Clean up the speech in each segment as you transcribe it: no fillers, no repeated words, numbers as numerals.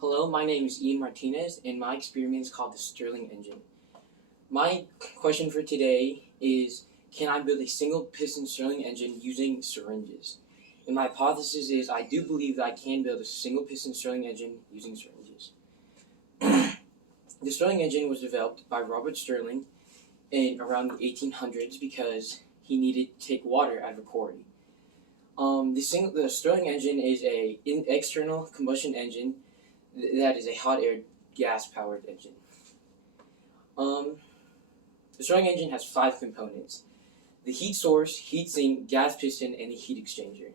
Hello, my name is Ian Martinez, and my experiment is called the Stirling engine. My question for today is, can I build a single piston Stirling engine using syringes? And my hypothesis is I do believe that I can build a single piston Stirling engine using syringes. The Stirling engine was developed by Robert Stirling in around the 1800s because he needed to take water out of a quarry. The Stirling engine is an external combustion engine that is a hot air gas powered engine. The Stirling engine has 5 components: the heat source, heat sink, gas piston, and the heat exchanger.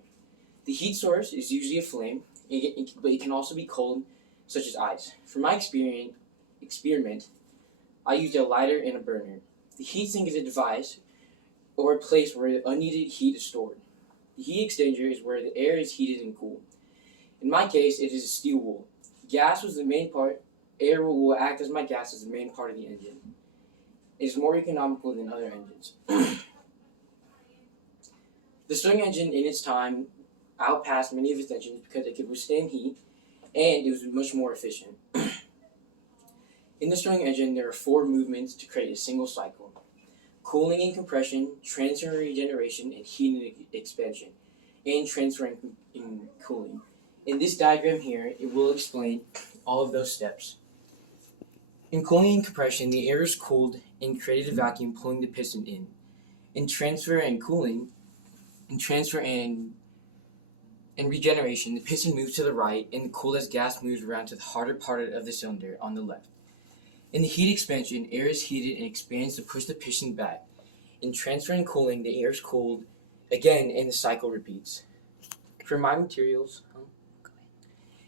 The heat source is usually a flame, but it can also be cold, such as ice. For my experiment, I used a lighter and a burner. The heat sink is a device or a place where unneeded heat is stored. The heat exchanger is where the air is heated and cooled. In my case, it is a steel wool. Gas was the main part. Air will act as my gas as the main part of the engine. It is more economical than other engines. The Stirling engine in its time outpassed many of its engines because it could withstand heat and it was much more efficient. In the Stirling engine, there are 4 movements to create a single cycle: cooling and compression, transfer and regeneration, and heat and expansion, and transfer and cooling. In this diagram here, it will explain all of those steps. In cooling and compression, the air is cooled and created a vacuum pulling the piston in. In transfer and regeneration, the piston moves to the right and the cooled as gas moves around to the harder part of the cylinder on the left. In the heat expansion, air is heated and expands to push the piston back. In transfer and cooling, the air is cooled again and the cycle repeats.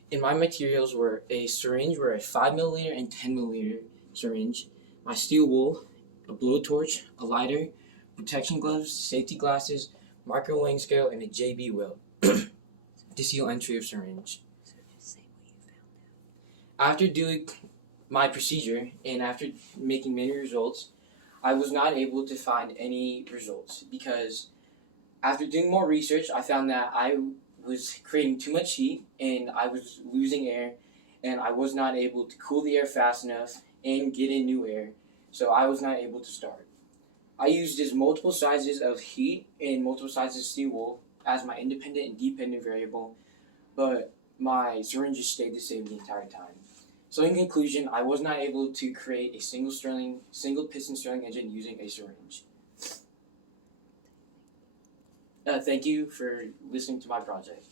In my materials were a syringe, a 5 milliliter and 10 milliliter syringe, my steel wool, a blowtorch, a lighter, protection gloves, safety glasses, marker weighing scale, and a JB wheel to seal entry of syringe. After doing my procedure and after making many results, I was not able to find any results because after doing more research, I found that I was creating too much heat and I was losing air and I was not able to cool the air fast enough and get in new air, so I was not able to start. I used multiple sizes of heat and multiple sizes of steel wool as my independent and dependent variable, but my syringes stayed the same the entire time. So in conclusion, I was not able to create a single piston Stirling engine using a syringe. Thank you for listening to my project.